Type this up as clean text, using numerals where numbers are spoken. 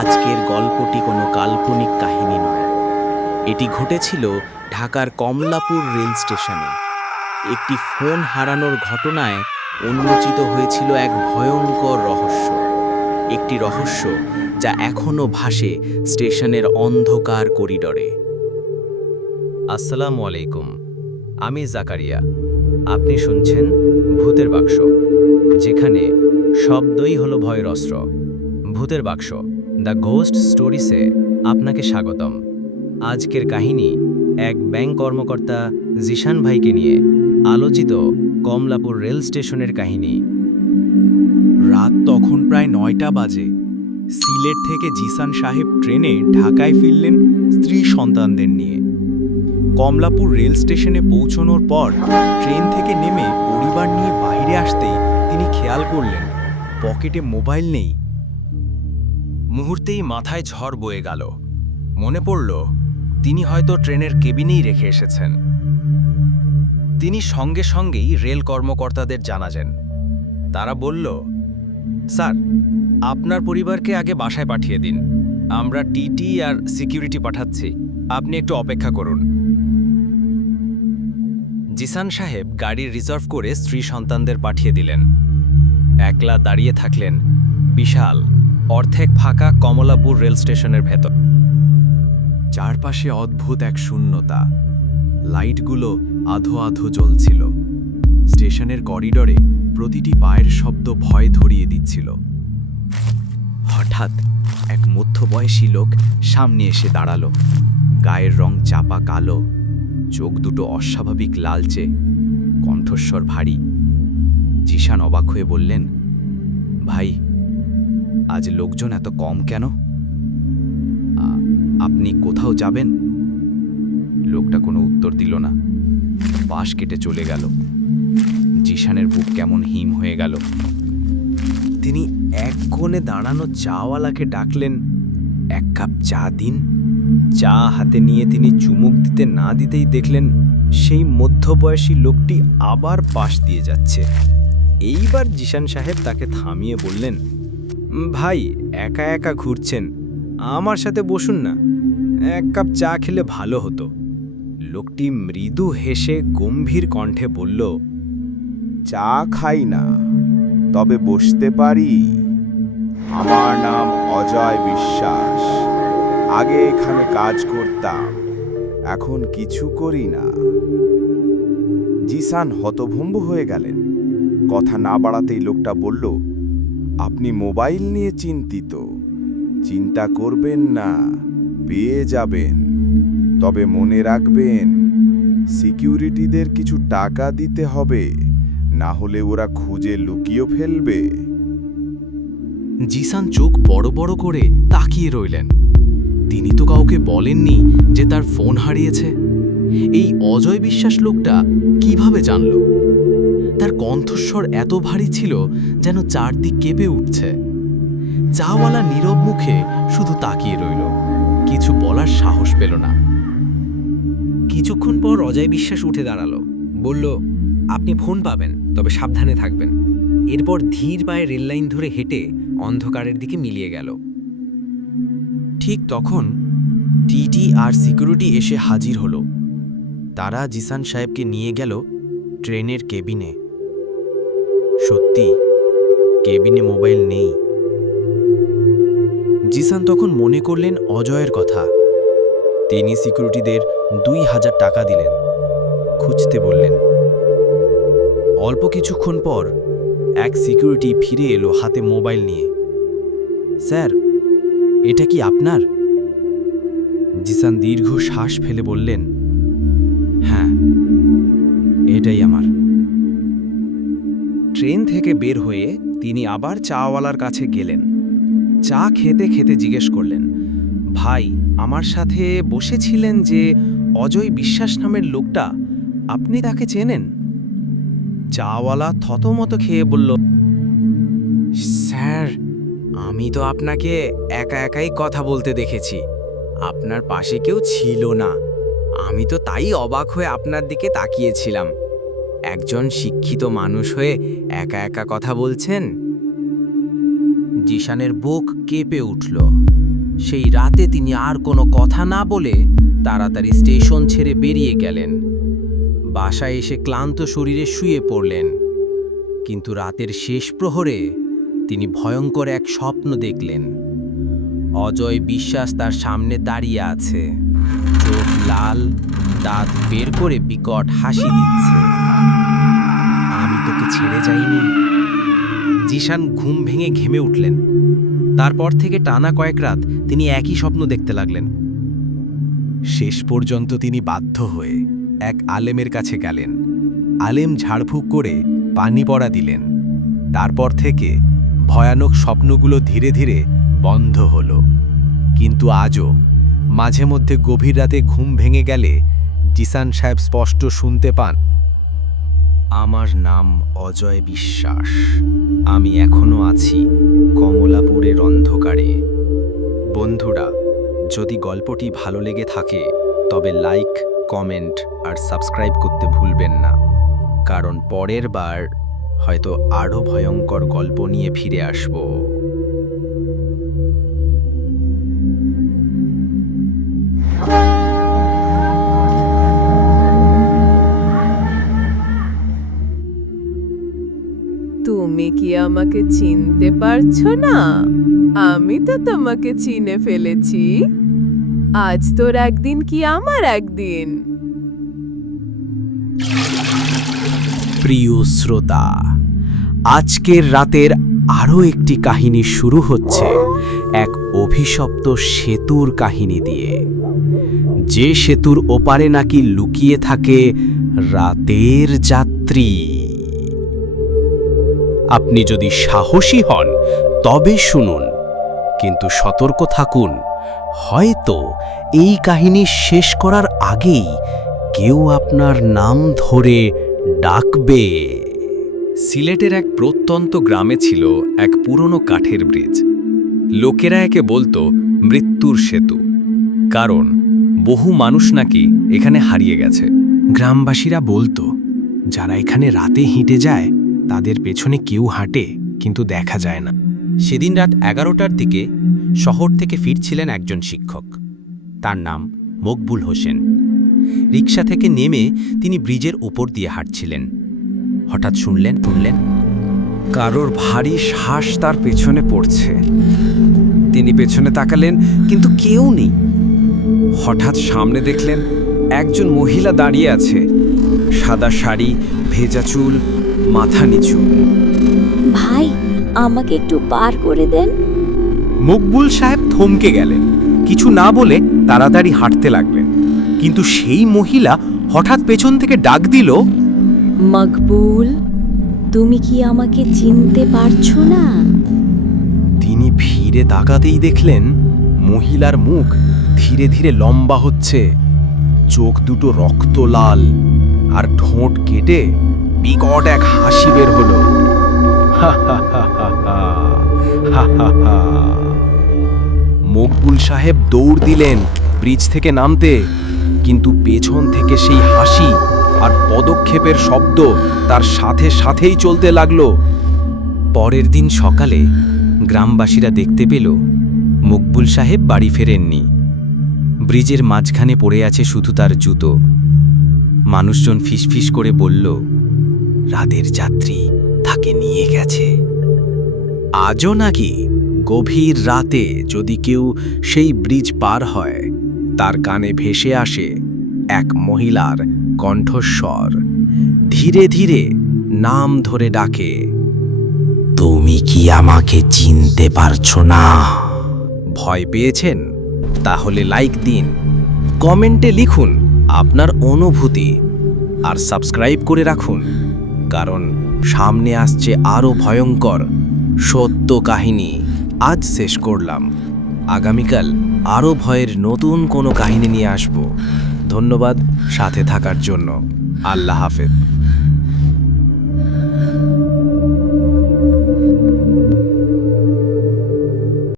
আজকের গল্পটি কোনো কাল্পনিক কাহিনী নয়। এটি ঘটেছিল ঢাকার কমলাপুর রেল স্টেশনে। একটি ফোন হারানোর ঘটনায় উন্মোচিত হয়েছিল এক ভয়ঙ্কর রহস্য। একটি রহস্য যা এখনও ভাসে স্টেশনের অন্ধকার করিডরে। আসসালামু আলাইকুম, আমি জাকারিয়া। আপনি শুনছেন ভূতের বাক্স, যেখানে শব্দই হলো ভয়ের অস্ত্র। ভূতের বাক্স, দ্য ঘোস্ট স্টোরিসে আপনাকে স্বাগতম। আজকের কাহিনী এক ব্যাংক কর্মকর্তা জিশান ভাইকে নিয়ে আলোচিত কমলাপুর রেল স্টেশনের কাহিনী। রাত তখন প্রায় ৯টা বাজে। সিলেট থেকে জিসান সাহেব ট্রেনে ঢাকায় ফিরলেন স্ত্রী সন্তানদের নিয়ে। কমলাপুর রেল স্টেশনে পৌঁছানোর পর ট্রেন থেকে নেমে পরিবার নিয়ে বাইরে আসতেই তিনি খেয়াল করলেন পকেটে মোবাইল নেই। মুহূর্তেই মাথায় ঝড় বয়ে গেল। মনে পড়ল তিনি হয়তো ট্রেনের কেবিনেই রেখে এসেছেন। তিনি সঙ্গে সঙ্গেই রেল কর্মকর্তাদের জানালেন। তারা বলল, স্যার, আপনার পরিবারকে আগে বাসায় পাঠিয়ে দিন। আমরা টিটি আর সিকিউরিটি পাঠাচ্ছি, আপনি একটু অপেক্ষা করুন। জিসান সাহেব গাড়ি রিজার্ভ করে স্ত্রী সন্তানদের পাঠিয়ে দিলেন। একলা দাঁড়িয়ে থাকলেন বিশাল অর্ধেক ফাঁকা কমলাপুর রেল স্টেশনের ভেতর। চারপাশে অদ্ভুত এক শূন্যতা। লাইটগুলো আধো আধো জ্বলছিল। স্টেশনের করিডরে প্রতিটি পায়ের শব্দ ভয় ধরিয়ে দিচ্ছিল। হঠাৎ এক মধ্যবয়সী লোক সামনে এসে দাঁড়ালো। গায়ের রং চাপা কালো, চোখ দুটো অস্বাভাবিক লালচে, কণ্ঠস্বর ভারী। জিশান অবাক হয়ে বললেন, ভাই, আজ লোকজন এত কম কেন? আপনি কোথাও যাবেন? লোকটা কোনো উত্তর দিল না, পাশ কেটে চলে গেল। জিশানের বুক কেমন হিম হয়ে গেল। তিনি এক কোণে দাঁড়ানো চাওয়ালাকে ডাকলেন, এক কাপ চা দিন। চা হাতে নিয়ে তিনি চুমুক দিতে না দিতেই দেখলেন সেই মধ্যবয়সী লোকটি আবার পাশ দিয়ে যাচ্ছে। এইবার জিশান সাহেব তাকে থামিয়ে বললেন, ভাই, একা একা ঘুরছেন, আমার সাথে বসুন না, এক কাপ চা খেলে ভালো হতো। লোকটি মৃদু হেসে গম্ভীর কণ্ঠে বলল, চা খাই না, তবে বসতে পারি। আমার নাম অজয় বিশ্বাস। আগে এখানে কাজ করতাম, এখন কিছু করি না। জিসান হতভম্ব হয়ে গেলেন। কথা না বাড়াতেই লোকটা বলল, আপনি মোবাইল নিয়ে চিন্তিত? চিন্তা করবেন না, পেয়ে যাবেন। তবে মনে রাখবেন, সিকিউরিটিদের কিছু টাকা দিতে হবে, না হলে ওরা খুঁজে লুকিয়ে ফেলবে। জিসান চোখ বড় বড় করে তাকিয়ে রইলেন। তিনি তো কাউকে বলেননি যে তার ফোন হারিয়েছে। এই অজয় বিশ্বাস লোকটা কিভাবে জানল? তার কণ্ঠস্বর এত ভারী ছিল যেন চারদিক কেঁপে উঠছে। চাওয়ালা নীরব মুখে শুধু তাকিয়ে রইল, কিছু বলার সাহস পেল না। কিছুক্ষণ পর অজয় বিশ্বাস উঠে দাঁড়ালো, বলল, আপনি ফোন পাবেন, তবে সাবধানে থাকবেন। এরপর ধীর পায়ে রেললাইন ধরে হেঁটে অন্ধকারের দিকে মিলিয়ে গেল। ঠিক তখন টিটি আর সিকিউরিটি এসে হাজির হলো। তারা জিসান সাহেবকে নিয়ে গেল ট্রেনের কেবিনে। সত্যি, কেবিনে মোবাইল নেই। জিসান তখন মনে করলেন অজয়ের কথা। তিনি সিকিউরিটিদের ২,০০০ টাকা দিলেন, খুঁজতে বললেন। অল্প কিছুক্ষণ পর এক সিকিউরিটি ফিরে এলো হাতে মোবাইল নিয়ে। স্যার, এটা কি আপনার? জিসান দীর্ঘ শ্বাস ফেলে বললেন, হ্যাঁ, এটাই আমার। ট্রেন থেকে বের হয়ে তিনি আবার চাওয়ালার কাছে গেলেন। চা খেতে খেতে জিজ্ঞেস করলেন, ভাই, আমার সাথে বসেছিলেন যে অজয় বিশ্বাস নামের লোকটা, আপনি তাকে চেনেন? চাওয়ালা থতমত খেয়ে বলল, স্যার, আমি তো আপনাকে একা একাই কথা বলতে দেখেছি, আপনার পাশে কেউ ছিল না। আমি তো তাই অবাক হয়ে আপনার দিকে তাকিয়েছিলাম। একজন শিক্ষিত মানুষ হয়ে একা একা কথা বলছেন। জিশানের বুক কেঁপে উঠল। সেই রাতে তিনি আর কোনো কথা না বলে তাড়াতাড়ি স্টেশন ছেড়ে বেরিয়ে গেলেন। বাসায় এসে ক্লান্ত শরীরে শুয়ে পড়লেন। কিন্তু রাতের শেষ প্রহরে তিনি ভয়ঙ্কর এক স্বপ্ন দেখলেন। অজয় বিশ্বাস তার সামনে দাঁড়িয়ে আছে, চোখ লাল, দাঁত বের করে বিকট হাসি দিচ্ছে। আমি তোকে ছেড়ে যাইনি। জিশান ঘুম ভেঙে ঘেমে উঠলেন। তারপর থেকে টানা কয়েক রাত তিনি একই স্বপ্ন দেখতে লাগলেন। শেষ পর্যন্ত তিনি বাধ্য হয়ে এক আলেমের কাছে গেলেন। আলেম ঝাড়ফুঁক করে পানি পড়া দিলেন। তারপর থেকে ভয়ানক স্বপ্নগুলো ধীরে ধীরে বন্ধ হলো। কিন্তু আজও মাঝে মধ্যে গভীর রাতে ঘুম ভেঙে গেলে জিসান সাহেব স্পষ্ট শুনতে পান, আমার নাম অজয় বিশ্বাস, আমি এখনো আছি কমলাপুরের অন্ধকারে। বন্ধুরা, যদি গল্পটি ভালো লেগে থাকে তবে লাইক, কমেন্ট আর সাবস্ক্রাইব করতে ভুলবেন না, কারণ পরের বার হয়তো আরও ভয়ঙ্কর গল্প নিয়ে ফিরে আসব। তুমি কি আমাকে চিনতে পারছো না? আমি তো তোমাকে চিনে ফেলেছি। আজ তোর একদিন কি আমার একদিন। প্রিয় শ্রোতা, আজকের রাতের আরও একটি কাহিনী শুরু হচ্ছে এক অভিশপ্ত সেতুর কাহিনী দিয়ে। যে সেতুর ওপারে নাকি লুকিয়ে থাকে রাতের যাত্রী। আপনি যদি সাহসী হন তবে শুনুন, কিন্তু সতর্ক থাকুন, হয়তো এই কাহিনী শেষ করার আগেই কেউ আপনার নাম ধরে ডাকবে। সিলেটের এক প্রত্যন্ত গ্রামে ছিল এক পুরনো কাঠের ব্রিজ। লোকেরা একে বলতো মৃত্যুর সেতু, কারণ বহু মানুষ নাকি এখানে হারিয়ে গেছে। গ্রামবাসীরা বলতো, যারা এখানে রাতে হেঁটে যায় তাদের পেছনে কেউ হাঁটে কিন্তু দেখা যায় না। সেদিন রাত 11টার দিকে শহর থেকে ফিরছিলেন একজন শিক্ষক। তার নাম মকবুল হোসেন। রিকশা থেকে নেমে তিনি ব্রিজের উপর দিয়ে হাঁটছিলেন। হঠাৎ শুনলেন কারোর ভারী শ্বাস তার পেছনে পড়ছে। তিনি পেছনে তাকালেন, কিন্তু কেউ নেই। হঠাৎ সামনে দেখলেন একজন মহিলা দাঁড়িয়ে আছে, সাদা শাড়ি, ভেজা চুল, মাথা নিচু। ভাই, আমাকে একটু পার করে দেন। মকবুল সাহেব থমকে গেলেন, কিছু না বলে তাড়াতাড়ি হাঁটতে লাগলেন। কিন্তু সেই মহিলা হঠাৎ পেছন থেকে ডাক দিল, মকবুল, তুমি কি আমাকে চিনতে পারছো না? তিনি ফিরে তাকাতেই দেখলেন মহিলার মুখ ধীরে ধীরে লম্বা হচ্ছে, চোখ দুটো রক্ত লাল, আর ঠোঁট কেটে বিকট এক হাসি বের হলো। মকবুল সাহেব দৌড় দিলেন ব্রিজ থেকে নামতে, কিন্তু পেছন থেকে সেই হাসি আর পদক্ষেপের শব্দ তার সাথে সাথেই চলতে লাগলো। পরের দিন সকালে গ্রামবাসীরা দেখতে পেল মকবুল সাহেব বাড়ি ফেরেননি। ব্রিজের মাঝখানে পড়ে আছে শুধু তার জুতো। মানুষজন ফিসফিস করে বলল, রাতের যাত্রী তাকে নিয়ে গেছে। আজও নাকি গভীর রাতে যদি কেউ সেই ব্রিজ পার হয়, তার কানে ভেসে আসে এক মহিলার কণ্ঠস্বর, ধীরে ধীরে নাম ধরে ডাকে, তুমি কি আমাকে চিনতে পারছো না? ভয় পেয়েছেন? তাহলে লাইক দিন, কমেন্টে লিখুন আপনার অনুভূতি, আর সাবস্ক্রাইব করে রাখুন, কারণ সামনে আসছে আরও ভয়ঙ্কর সত্য কাহিনী। আজ শেষ করলাম, আগামীকাল আরও ভয়ের নতুন কোনো কাহিনী নিয়ে আসব। ধন্যবাদ সাথে থাকার জন্য। আল্লাহ হাফেজ।